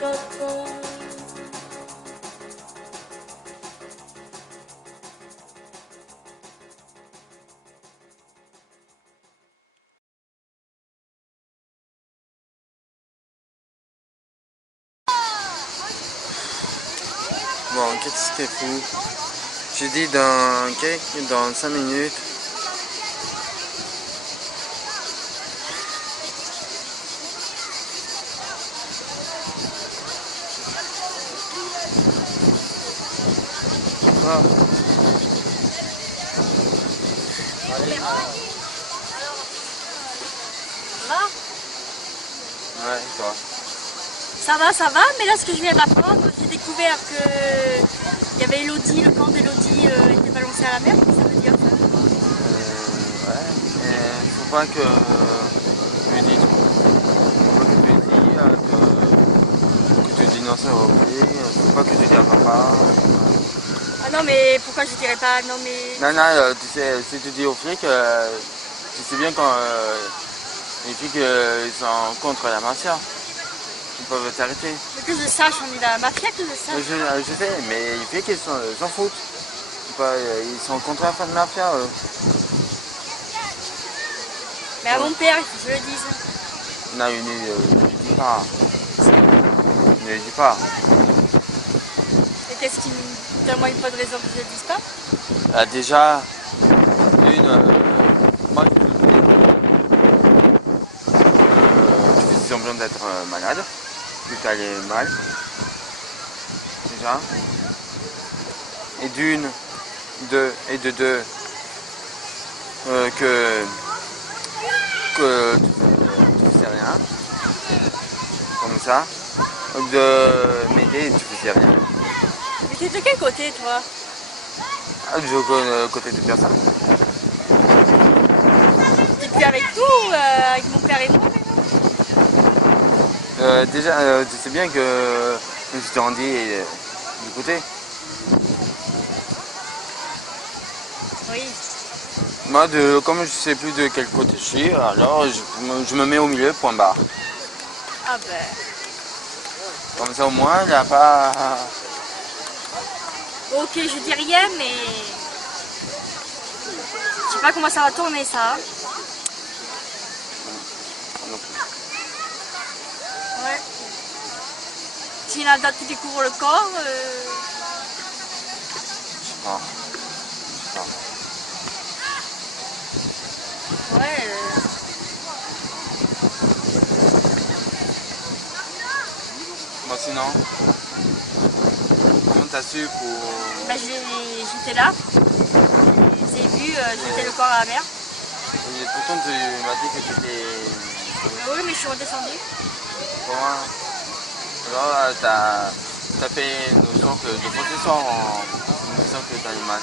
Bon, qu'est-ce qui est fou? J'ai dit dans 5 minutes. Ah. Ouais, toi. Ça va, mais là ce que je viens d'apprendre, j'ai découvert que il y avait Elodie, le camp d'Elodie était balancé à la mer, qu'est-ce que ça veut dire ça? Ouais, et faut pas que tu lui dises. Faut pas que tu lui dises que tu dis non, c'est ok, faut pas que tu dises à papa. Ah non mais pourquoi je dirais pas, non mais... Non, non, tu sais, si tu dis aux flics, tu sais bien quand les flics ils sont contre la mafia. Ils peuvent t'arrêter. Mais que je sache, on est la mafia, que je sache. Je sais, mais les flics ils s'en foutent. Ils sont contre la mafia. Mais à mon père, il faut que je le dise. Non, il ne le dit pas. Il ne le dit pas. Et qu'est-ce qui me... Tellement il n'y a pas de raison que je le dise pas. Déjà, moi tu fais semblant d'être malade, que tu allais mal. Déjà. Et de deux, que tu faisais rien. Comme ça. De m'aider, tu faisais rien. Mais t'es de quel côté toi? Du côté de personne. T'es plus avec nous, avec mon père et moi maintenant? Déjà, tu sais bien que je t'ai rendu du côté. Oui. Moi, comme je sais plus de quel côté je suis, alors je me mets au milieu, point barre. Ah ben... Comme ça au moins, il n'y a pas... Ok, je dis rien, mais... Je sais pas comment ça va tourner ça. Non plus. Ouais. Si la date tu découvres le corps... Je sais pas. Ouais. Moi sinon, comment t'as su pour... Ben, j'étais là. J'ai vu, jeter le corps à la mer. Et pourtant tu m'as dit que tu étais... Oui, mais je suis redescendue. Comment? Alors t'as fait une sorte de protection en me disant que t'allais mal.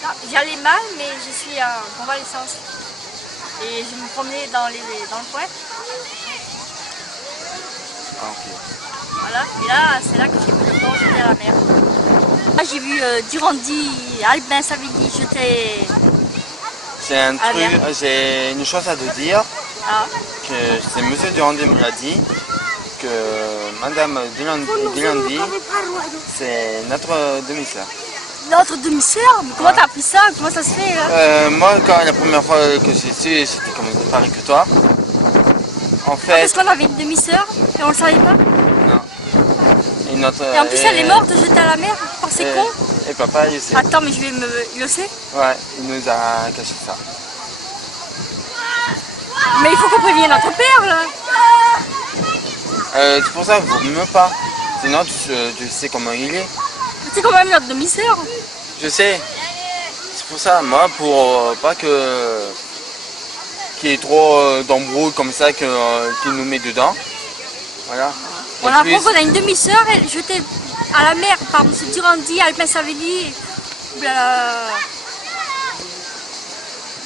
Non, j'allais mal, mais je suis en convalescence. Et je me promenais dans le coin. Ah ok. Voilà. Et là, c'est là que j'ai vu le corps jeté à la mer. Là, j'ai vu Durandi, Albin Savigny jeter... C'est un Ah, truc, bien. j'ai une chose à te dire, Ah. que c'est monsieur Durandi me l'a dit, que madame Durandi, c'est notre demi-sœur. Notre demi-sœur? Mais comment t'as appris ça? Comment ça se fait là? Moi, quand la première fois que j'ai su, c'était comme pareil que toi. En Ah, fait, parce qu'on avait une demi-sœur et on le savait pas. non. Et, Et en plus, elle est morte jetée à la mer par ses cons. Et papa, il sait. Attends, mais je vais me... Il le sait? Ouais, il nous a caché ça. Mais il faut qu'on prévienne notre père là. C'est pour ça qu'il ne vaut mieux pas. Sinon, tu sais comment il est. C'est quand même notre demi-sœur. Je sais. C'est pour ça, moi, pour pas que qu'il y ait trop d'embrouilles comme ça qu'il nous met dedans. Voilà. On apprend qu'on a une demi-sœur jetée à la mer par M. Durandi, Albin Savigny.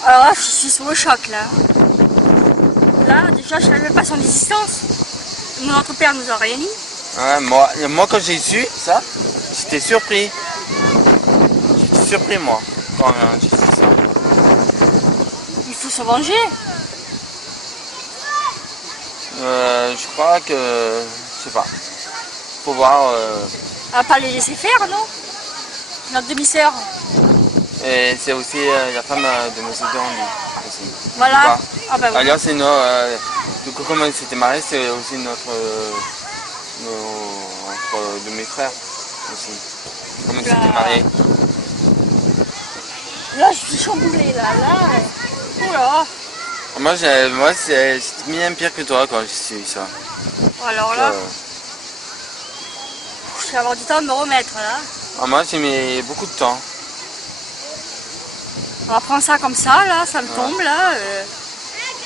Alors là, je suis sur le choc là. Là, déjà, je ne savais même pas son existence. Notre père nous a rien dit. Ouais, moi, quand j'ai su ça, j'étais surpris. J'étais surpris, moi, quand j'ai su ça. Il faut se venger. Je crois que Je sais pas. Faut voir. On va pas les laisser faire, non? Notre demi-sœur. Et c'est aussi la femme de M. Dorandi aussi. Voilà. Ah bah oui. Alors c'est du coup, comme elle s'était mariée, c'est aussi notre demi-frère aussi. Comme elle s'était mariée. Là, je suis chamboulée, là. Oula. Moi, c'est bien pire que toi quand j'ai su ça. Alors là, je vais avoir du temps de me remettre, là. Moi, j'ai mis beaucoup de temps. On va prendre ça comme ça, là, ça me tombe, là.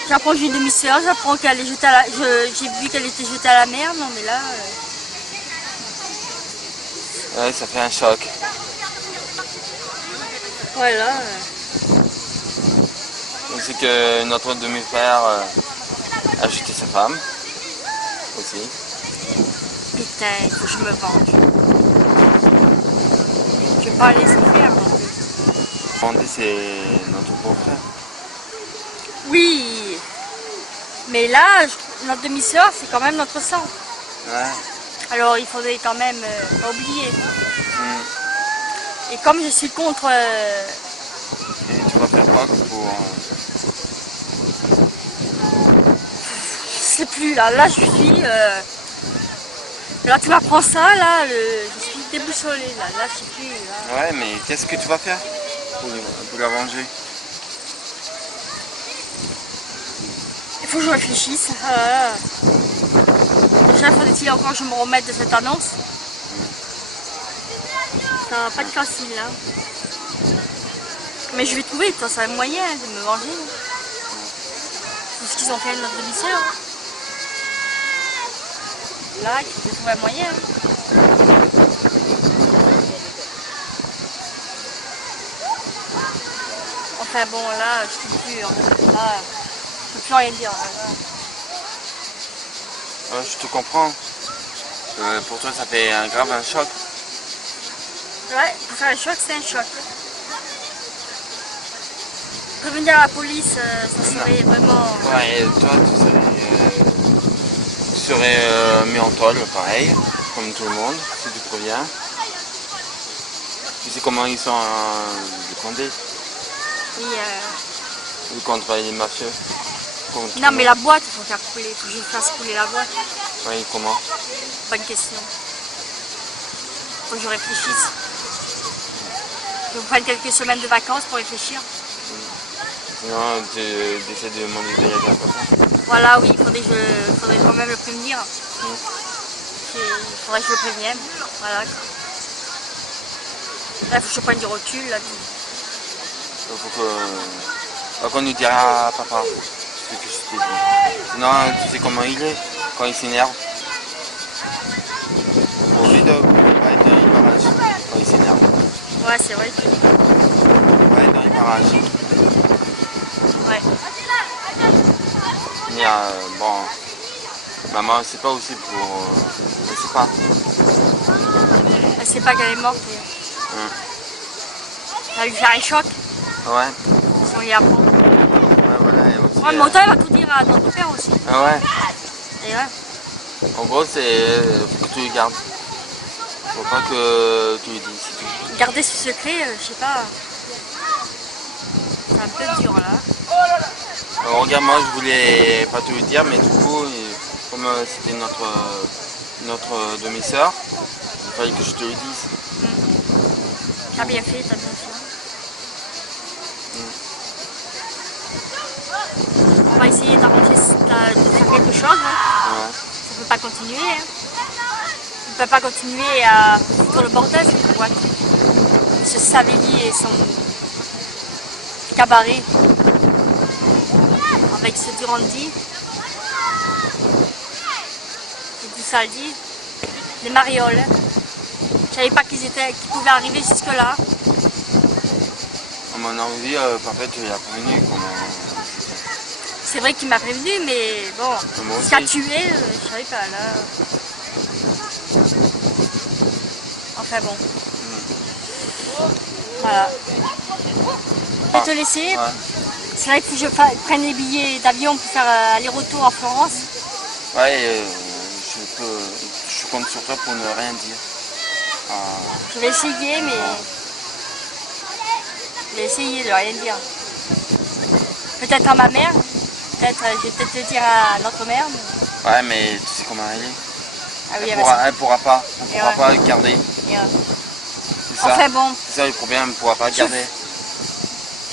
J'apprends que j'ai une demi-sœur, j'apprends qu'elle est jetée à la... J'ai vu qu'elle était jetée à la mer, non mais là... Ouais, ça fait un choc. Ouais, là... Donc c'est que notre demi-frère a jeté sa femme aussi. Putain, il faut que je me venge. Je vais pas laisser faire, non plus. Andy, c'est notre beau-frère. Oui, mais là, notre demi-sœur, c'est quand même notre sang. Ouais. Alors il faudrait quand même pas oublier. Mm. Et comme je suis contre... Et tu vas faire quoi pour... Je sais plus, là je suis... Là tu m'apprends ça, là, je suis déboussolée, là je sais plus. Là. Ouais, mais qu'est-ce que tu vas faire pour la venger? Il faut que je réfléchisse. Déjà, faudrait-il encore que je me remette de cette annonce. Ça va pas être facile, là. Mais je vais trouver, ça c'est un moyen de me venger. C'est ce qu'ils ont fait à notre demi-sœur. Là, il faut trouver un moyen. Enfin bon, là, je suis dure. Là, je peux plus rien dire. Ouais, je te comprends. Pour toi, ça fait un choc. Ouais, pour faire un choc, c'est un choc. Prévenir la police, ça serait vraiment... Ouais, et toi, tu serais mis en tôle, pareil, comme tout le monde, si tu préviens. Tu sais comment ils sont défendus contre les mafieux. Non, mais la boîte, il faut faire couler, il faut que je fasse couler la boîte. Oui, comment? Bonne question. Faut que je réfléchisse. Je vais prendre quelques semaines de vacances pour réfléchir. Sinon, tu essaies de demander de à papa. Voilà, oui, faudrait quand même le prévenir. Il faudrait que je le prévienne. Voilà. Là, il faut que je prenne du recul. Là. Il faut qu'on nous dira à papa ce que je t'ai dit. Sinon, tu sais comment il est quand il s'énerve. Pour lui de pas être dans les parages quand il s'énerve. Ouais, c'est vrai. Pas être dans les parages. Ouais. Mais bon, maman, c'est pas aussi pour... je sais pas. Elle sait pas qu'elle est morte. Elle va lui faire un choc. Ouais. Si on y apprend. Ouais, voilà. Et aussi, Ouais, mais autant elle va tout dire à notre père aussi. Ah ouais. Et ouais. En gros, faut que tu le gardes. Faut pas que tu le dises, c'est tout. Garder ce secret, je sais pas. C'est un peu dur là. Alors, regarde, moi je voulais pas te le dire, mais du coup, comme c'était notre demi-sœur, il fallait que je te le dise. T'as bien fait, t'as bien fait. On va essayer d'arranger, de faire quelque chose. Hein. Ouais. Ça peut pas continuer. Hein. On ne peut pas continuer à foutre le bordel cette boîte. Ce Savelli et son cabaret. Avec ce Durandi. Et tout ça le dit. Les marioles. Je savais pas qu'ils pouvaient arriver jusque là. À mon avis, papa, tu l'as prévenu comment... C'est vrai qu'il m'a prévenu, mais bon, ce qu'a tué, je savais pas là. Enfin bon. Voilà. Je vais te laisser. Ouais. C'est vrai qu'il faut que je prenne les billets d'avion pour faire aller-retour en Florence. Ouais, il compte sur toi pour ne rien dire. Je vais essayer, mais... Je vais essayer de rien dire. Peut-être à ma mère. Peut-être, je vais peut-être le dire à notre mère. Mais... Ouais, mais tu sais comment elle est. Ah oui, Elle pourra pas le garder. ouais. C'est ça. Enfin bon, C'est ça le problème, elle ne pourra pas le garder.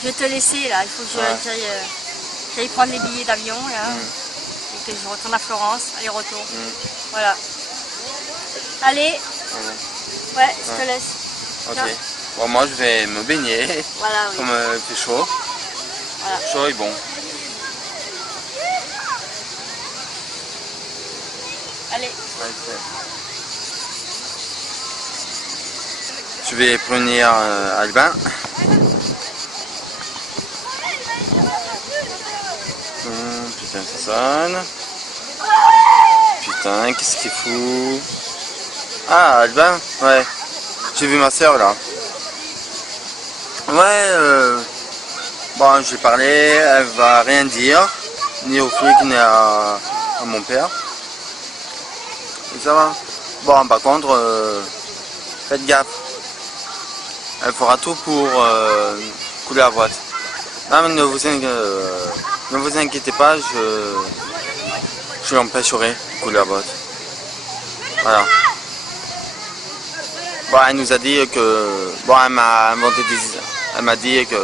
je vais te laisser là. Il faut que j'aille prendre les billets d'avion là. Et que je retourne à Florence, aller-retour. Voilà. Allez. Ouais, je te laisse. Ok. Tiens. Bon, moi je vais me baigner. Voilà, oui. Comme il fait chaud. Voilà. Chaud et bon. Allez. Je vais prévenir Albin. Putain, ça sonne. Putain, qu'est-ce qu'il fout? Ah, Albin? Ouais. J'ai vu ma soeur là. Ouais, bon, j'ai parlé, elle va rien dire, ni au flic, ni à mon père. Et ça va. Bon, par contre, faites gaffe. Elle fera tout pour couler la boîte. Non, mais ne vous inquiétez pas, je l'empêcherai de couler la boîte. Voilà. Bon, elle nous a dit que... Bon, elle m'a inventé des... Elle m'a dit que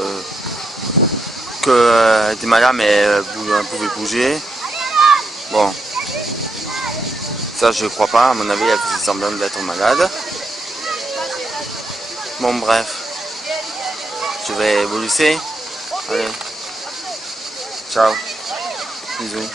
elle était malade, mais elle pouvait bouger. Bon. Ça, je crois pas. À mon avis, elle faisait semblant d'être malade. Bon, bref. Je vais vous laisser. Allez. Ciao. Bisous.